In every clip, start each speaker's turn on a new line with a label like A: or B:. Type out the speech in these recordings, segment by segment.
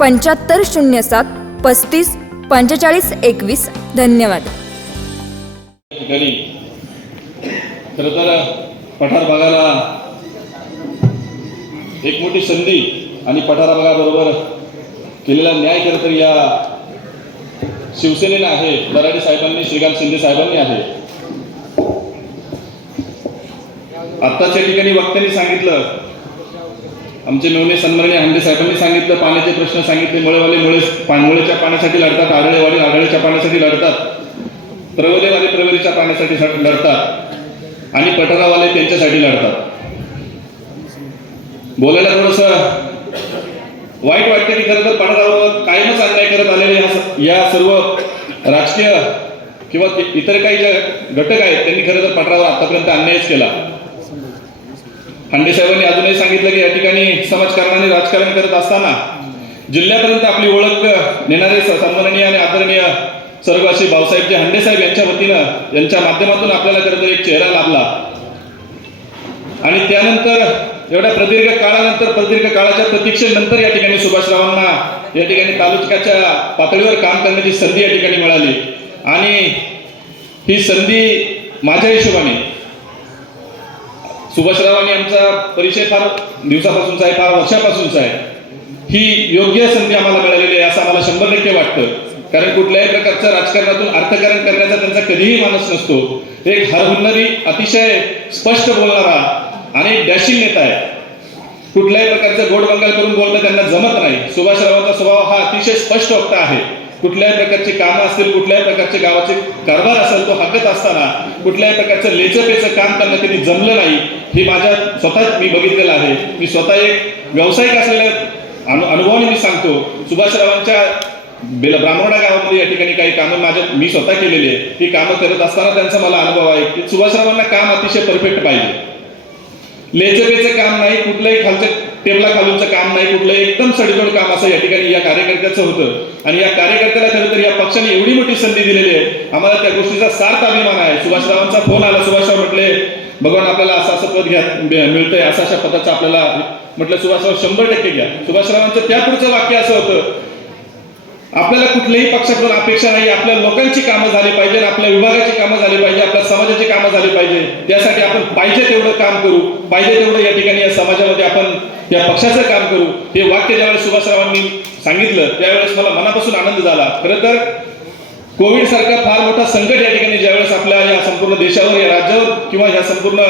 A: पंच्याहत्तर शून्य सात पस्तीस पंचेचाळीस एकवीस. धन्यवाद.
B: खरं तर पठार भागाला एक मोठी संधी आणि पठार भागाबरोबर केलेला न्याय खरं तर या शिवसेनेनं आहे मराठी साहेबांनी श्रीकांत शिंदे साहेबांनी आहे. आत्ताच्या ठिकाणी वक्त्यांनी सांगितलं आमचे मेवणे सन्माननीय हांडे साहेबांनी सांगितलं पाण्याचे प्रश्न सांगितले मुळेवाले मुळे मुळेच्या पाण्यासाठी लढतात आढळेवाडी आढळेच्या पाण्यासाठी लढतात प्रवलेवाले प्रवलीच्या पाण्यासाठी साठी लढतात आणि पठारावाले त्यांच्यासाठी लढतात. बोलायला थोडस वाईट वाटते की खरं तर पठारावर कायमच अन्याय करत आलेले या सर्व राजकीय किंवा इतर काही ज्या घटक आहेत त्यांनी खरं तर पठारावर आतापर्यंत अन्यायच केला. हांडे साहेबांनी अजूनही सांगितलं की या ठिकाणी समाजकारणाने राजकारण करत असताना जिल्ह्यापर्यंत आपली ओळख नेणारे सन्माननीय आणि आदरणीय स्वर्गवासी भाऊसाहेबजी हंडेसाहेब यांच्या वतीनं यांच्या माध्यमातून आपल्याला खरं तर एक चेहरा लाभला. आणि त्यानंतर एवढ्या प्रदीर्घ काळानंतर प्रदीर्घ काळाच्या प्रतीक्षेनंतर या ठिकाणी सुभाषरावांना या ठिकाणी तालुक्याच्या पातळीवर काम करण्याची संधी या ठिकाणी मिळाली. आणि ही संधी माझ्या हिशोबाने सुभाषरावांनी आमचा परिचय फार दिवसापासूनचा आहे फार वर्षापासूनचा आहे. ही योग्य संधी आम्हाला मिळालेली आहे असं आम्हाला शंभर टक्के वाटतं. कारण कुठल्याही प्रकारचं राजकारणातून अर्थकारण करण्याचा त्यांचा कधीही मानस नसतो. एक हरहुन्नरी अतिशय स्पष्ट बोलणारा आणि डॅशिंग नेता आहे. कुठल्याही प्रकारचं गोड बंगाल करून बोलणं त्यांना जमत नाही. सुभाषरावांचा स्वभाव हा अतिशय स्पष्ट वक्ता आहे. कुठल्याही प्रकारची कामं असतील कुठल्याही प्रकारचे गावाचे कारभार असेल तो हाकत असताना कुठल्याही प्रकारचं लेचपेचं काम त्यांना कधी जमलं नाही हे माझ्या स्वतः मी बघितलेलं आहे. मी स्वतः एक व्यावसायिक असलेल्या अनु अनुभवाने मी सांगतो सुभाषरावांच्या बेल ब्राह्मणा गावामध्ये या ठिकाणी काही कामं माझ्या मी स्वतः केलेली आहे. ती कामं करत असताना त्यांचा मला अनुभव आहे की सुभाषरावांना काम अतिशय परफेक्ट पाहिजे. लेचपेचं काम नाही कुठलंही खालचं टेबला खालूनचं काम नाही कुठलंही एकदम सडीतोड काम असं या ठिकाणी या कार्यकर्त्याचं होतं. आणि या कार्यकर्त्याला खरं तर या पक्षाने एवढी मोठी संधी दिलेली आहे. आम्हाला त्या गोष्टीचा सार्थ अभिमान आहे. सुभाषरावांचा फोन आला. सुभाषराव म्हटले भगवान आपल्याला असं असं पद घ्या मिळतंय. असा अशा पदाचा आपल्याला म्हटलं सुभाषराव शंभर टक्के घ्या. सुभाषरावांचं त्या पुढचं वाक्य असं होतं आपल्याला कुठल्याही पक्षाकडून अपेक्षा नाही. आपल्या लोकांची कामं झाली पाहिजे. आपल्या विभागाची कामं झाली पाहिजे. आपल्या समाजाची कामं झाली पाहिजे. त्यासाठी आपण पाहिजे तेवढं काम करू. पाहिजे तेवढं या ठिकाणी या समाजामध्ये आपण या पक्षाचं काम करू. हे वाक्य ज्यावेळेस सुभाषरावांनी सांगितलं त्यावेळेस मला मनापासून आनंद झाला. खरं तर कोविड सारखा फार मोठा संकट या ठिकाणी ज्यावेळेस आपल्या या संपूर्ण देशावर या राज्यावर किंवा या संपूर्ण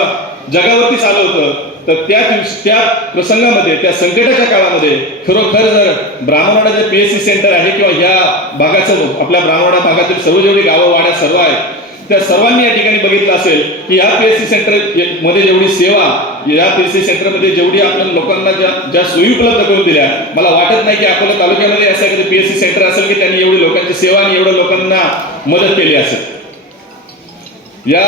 B: जगावरतीच आलं होतं तर त्या दिवशी त्या प्रसंगामध्ये त्या संकटाच्या काळामध्ये खरोखर जर ब्राह्मणाचे पी एस सी सेंटर आहे किंवा ह्या भागाचं आपल्या ब्राह्मणा भागातील सर्व जेवढी गावं वाड्या सर्व आहेत त्या सर्वांनी या ठिकाणी बघितलं असेल की या पी एस सी सेंटरमध्ये जेवढी सेवा या पी एस सी सेंटरमध्ये जेवढी आपल्या लोकांना ज्या ज्या सोयी उपलब्ध करून दिल्या मला वाटत नाही की अकोला तालुक्यामध्ये असं एखादं पी एस सी सेंटर असेल की त्यांनी एवढी लोकांची सेवा आणि एवढ्या लोकांना मदत केली असेल. या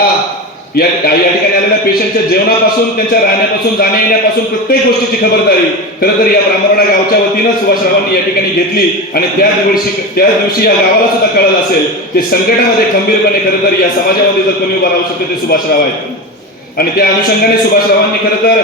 B: या या ठिकाणी आलेल्या पेशंटच्या जेवणापासून त्यांच्या राहण्यापासून जाण्या येण्यापासून प्रत्येक गोष्टीची खबरदारी खरं तर या ब्राह्मणा गावच्या वतीनं सुभाषरावांनी या ठिकाणी घेतली आणि त्या दिवशी त्याच दिवशी या गावाला सुद्धा कळलं असेल ते संकटामध्ये खंबीरपणे खरं तर या समाजामध्ये जर कोणी उभा राहू शकते ते सुभाषराव आहेत. आणि त्या अनुषंगाने सुभाषरावांनी खरं तर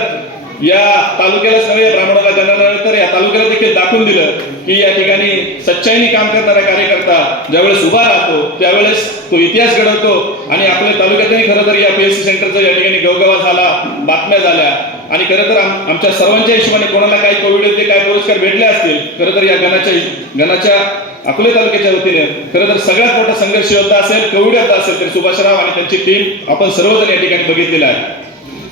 B: या तालुक्याला सगळ्या ब्राह्मणाला जन्मल्यानंतर या तालुक्याला देखील दाखवून दिलं की या ठिकाणी सच्चाईने काम करणारा कार्यकर्ता ज्यावेळेस उभा राहतो त्यावेळेस तो इतिहास घडवतो आणि आपल्या तालुक्यातही खरं तर या पीएससी सेंटरचा या ठिकाणी गवगवा झाला बातम्या झाल्या. आणि खरं तर आमच्या सर्वांच्या हिशोबाने कोणाला काही कोविड काय पुरस्कार भेटले असतील खरं तर या गणाच्या गणाच्या अकोले तालुक्याच्या वतीने खरं तर सगळ्यात मोठा संघर्ष होता असेल कोविड होता असेल तर सुभाषराव आणि त्यांची टीम आपण सर्वजण या ठिकाणी बघितलेला आहे.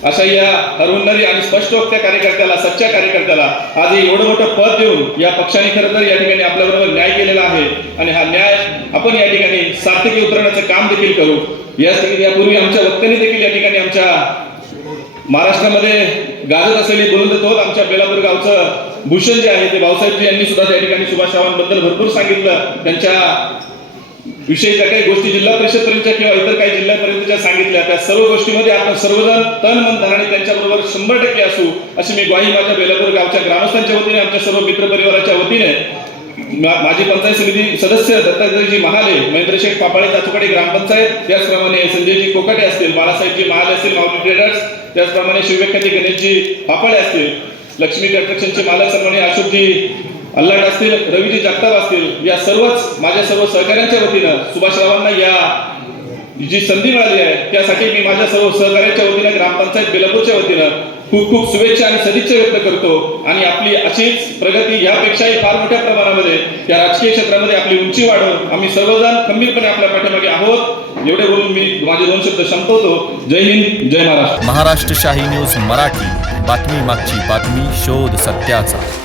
B: अशा या हरवणारी आणि स्पष्टवक्त्या कार्यकर्त्याला सच्च्या कार्यकर्त्याला आज एवढं मोठं पद देऊन या पक्षाने खरं तर या ठिकाणी आपल्याबरोबर न्याय केलेला आहे. आणि हा न्याय आपण या ठिकाणी सार्थकी उतरवण्याचं काम देखील करू. या यापूर्वी आमच्या वक्त्याने देखील या ठिकाणी आमच्या महाराष्ट्रामध्ये गाजत असलेली बुलंद तोल आमच्या बेलापूर गावचं भूषण जे आहे ते भाऊसाहेबजी यांनी सुद्धा त्या ठिकाणी सुभाषरावांबद्दल भरपूर सांगितलं. त्यांच्या विषय ज्या काही गोष्टी जिल्हा परिषदपर्यंत किंवा इतर काही जिल्ह्यापर्यंतच्या सांगितल्या त्या सर्व गोष्टीमध्ये आपण सर्वजण तन मन धनाने त्यांच्याबरोबर शंभर टक्के असू अशी मी ग्वाही माझ्या बेलापूर गावच्या ग्रामस्थांच्या वतीने आमच्या सर्व मित्र परिवाराच्या वतीने मा- माजी पंचायत समिती सदस्य दत्तात्रयजी महाले महेंद्रशेठ पापाळे चाचुकडे ग्रामपंचायत त्याचप्रमाणे संजयजी कोकाटे असतील बाळासाहेबजी महाले असतील माऊली ट्रेडर्स त्याचप्रमाणे शिवव्याख्याती गणेशजी पापाळे असतील लक्ष्मी कन्स्ट्रक्शनचे मालक सन्माननीय अशोकजी अल्लाट असतील रवीजी जगताप असतील या सर्वच माझ्या सर्व सहकाऱ्यांच्या वतीनं सुभाषरावांना या जी संधी मिळाली आहे त्यासाठी मी माझ्या सर्व सहकार्याच्या वतीनं ग्रामपंचायत बेलापूरच्या वतीनं खूप खूप शुभेच्छा आणि सदिच्छा व्यक्त करतो. आणि आपली अशीच प्रगती यापेक्षाही फार मोठ्या प्रमाणामध्ये या राजकीय क्षेत्रामध्ये आपली उंची वाढवून आम्ही सर्वजण खंबीरपणे आपल्या पाठीमागे आहोत. एवढे बोलून मी माझे दोन शब्द संपवतो. जय हिंद जय महाराष्ट्र.
C: महाराष्ट्र शाही न्यूज मराठी बातमी मागची बातमी शोध सत्याचा.